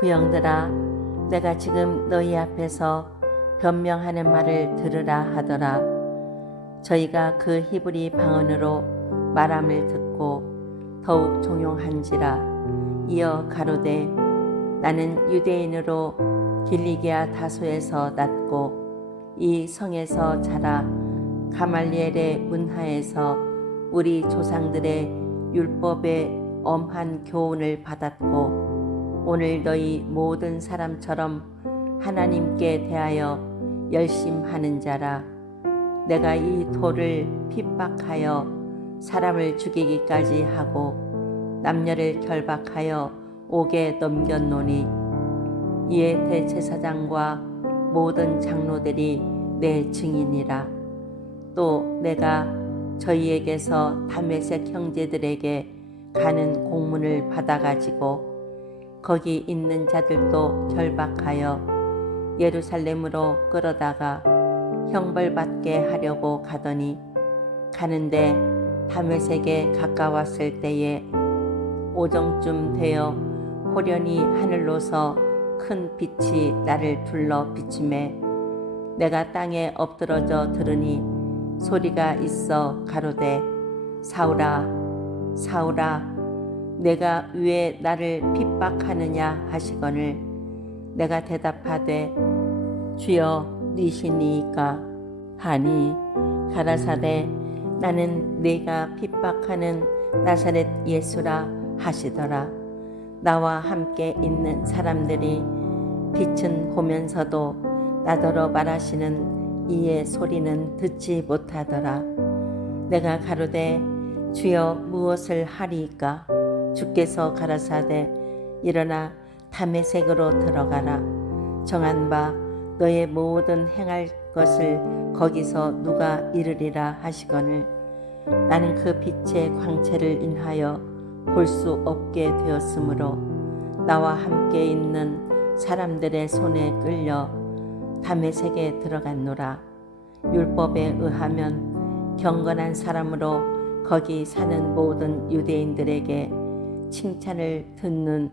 부영들아 내가 지금 너희 앞에서 변명하는 말을 들으라 하더라. 저희가 그 히브리 방언으로 말함을 듣고 더욱 종용한지라. 이어 가로되 나는 유대인으로 길리기아 다소에서 났고 이 성에서 자라 가말리엘의 문하에서 우리 조상들의 율법의 엄한 교훈을 받았고 오늘 너희 모든 사람처럼 하나님께 대하여 열심하는 자라. 내가 이 돌을 핍박하여 사람을 죽이기까지 하고 남녀를 결박하여 옥에 넘겼노니 이에 대제사장과 모든 장로들이 내 증인이라. 또 내가 저희에게서 다메섹 형제들에게 가는 공문을 받아가지고 거기 있는 자들도 결박하여 예루살렘으로 끌어다가 형벌받게 하려고 가더니 가는데 다메섹에 가까웠을 때에 오정쯤 되어 호련히 하늘로서 큰 빛이 나를 둘러 비침에 내가 땅에 엎드러져 들으니 소리가 있어 가로되 사울아 사울아 내가 왜 나를 핍박하느냐 하시거늘 내가 대답하되 주여 니시니이까. 하니 가라사대 나는 내가 핍박하는 나사렛 예수라 하시더라. 나와 함께 있는 사람들이 빛은 보면서도 나더러 말하시는 이의 소리는 듣지 못하더라. 내가 가로되 주여 무엇을 하리이까 주께서 가라사대 일어나 담의 색으로 들어가라. 정한 바 너의 모든 행할 것을 거기서 누가 이르리라 하시거늘. 나는 그 빛의 광채를 인하여 볼 수 없게 되었으므로 나와 함께 있는 사람들의 손에 끌려 담의 색에 들어갔노라. 율법에 의하면 경건한 사람으로 거기 사는 모든 유대인들에게 칭찬을 듣는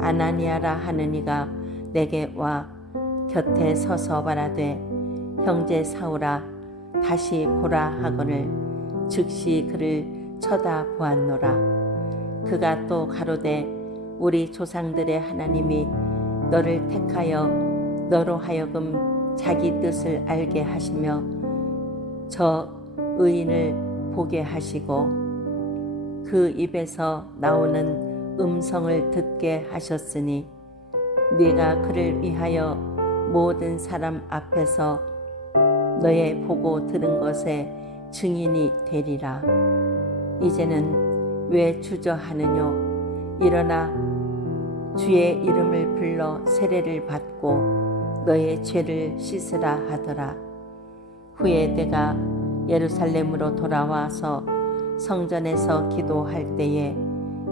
아나니아라 하는 이가 내게 와 곁에 서서 말하되 형제 사울아 다시 보라 하거늘 즉시 그를 쳐다보았노라. 그가 또 가로되 우리 조상들의 하나님이 너를 택하여 너로 하여금 자기 뜻을 알게 하시며 저 의인을 보게 하시고 그 입에서 나오는 음성을 듣게 하셨으니 네가 그를 위하여 모든 사람 앞에서 너의 보고 들은 것에 증인이 되리라. 이제는 왜 주저하느뇨? 일어나 주의 이름을 불러 세례를 받고 너의 죄를 씻으라 하더라. 후에 내가 예루살렘으로 돌아와서 성전에서 기도할 때에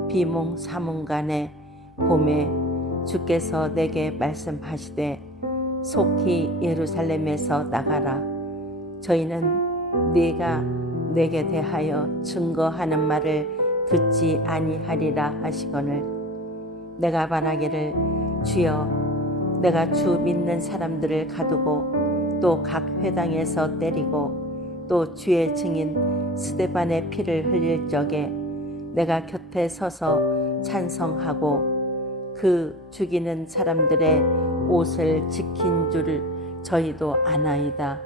비몽 사몽간에 봄에 주께서 내게 말씀하시되 속히 예루살렘에서 나가라. 저희는 네가 내게 대하여 증거하는 말을 듣지 아니하리라 하시거늘. 내가 말하기를 주여 내가 주 믿는 사람들을 가두고 또 각 회당에서 때리고 또 주의 증인 스데반의 피를 흘릴 적에 내가 곁에 서서 찬성하고 그 죽이는 사람들의 옷을 지킨 줄을 저희도 아나이다.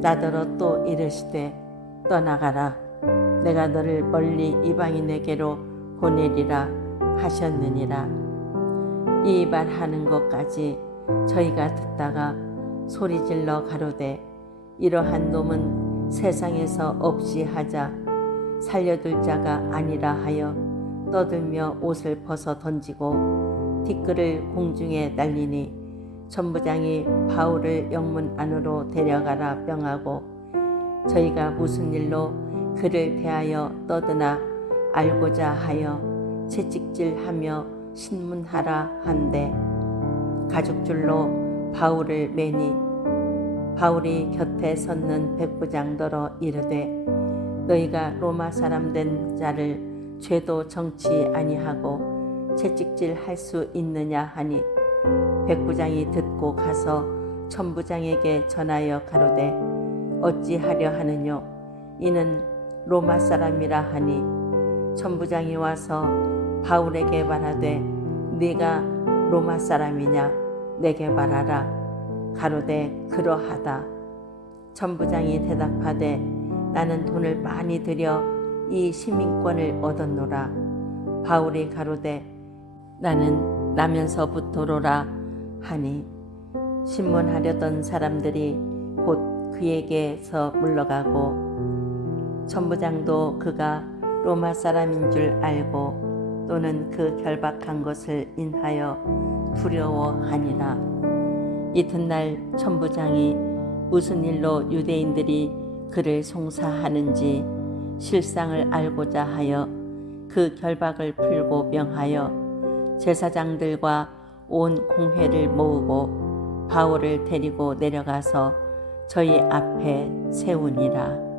나더러 또 이르시되 떠나가라. 내가 너를 멀리 이방인에게로 보내리라 하셨느니라. 이 말하는 것까지 저희가 듣다가 소리질러 가로되 이러한 놈은 세상에서 없이 하자. 살려둘 자가 아니라 하여 떠들며 옷을 벗어 던지고 티끌을 공중에 날리니 전부장이 바울을 영문 안으로 데려가라 명하고 저희가 무슨 일로 그를 대하여 떠드나 알고자 하여 채찍질하며 신문하라 한데 가죽줄로 바울을 매니 바울이 곁에 섰는 백부장더러 이르되 너희가 로마 사람 된 자를 죄도 정치 아니하고 채찍질 할 수 있느냐 하니 백부장이 듣고 가서 천부장에게 전하여 가로되 어찌하려 하느뇨? 이는 로마 사람이라 하니. 천부장이 와서 바울에게 말하되 네가 로마 사람이냐? 내게 말하라 가로되 그러하다. 천부장이 대답하되 나는 돈을 많이 들여 이 시민권을 얻었노라. 바울이 가로되 나는 나면서부터로라 하니 신문하려던 사람들이 곧 그에게서 물러가고 천부장도 그가 로마 사람인 줄 알고 또는 그 결박한 것을 인하여 두려워하니라 이튿날 천부장이 무슨 일로 유대인들이 그를 송사하는지 실상을 알고자 하여 그 결박을 풀고 명하여 제사장들과 온 공회를 모으고 바울을 데리고 내려가서 저희 앞에 세우니라.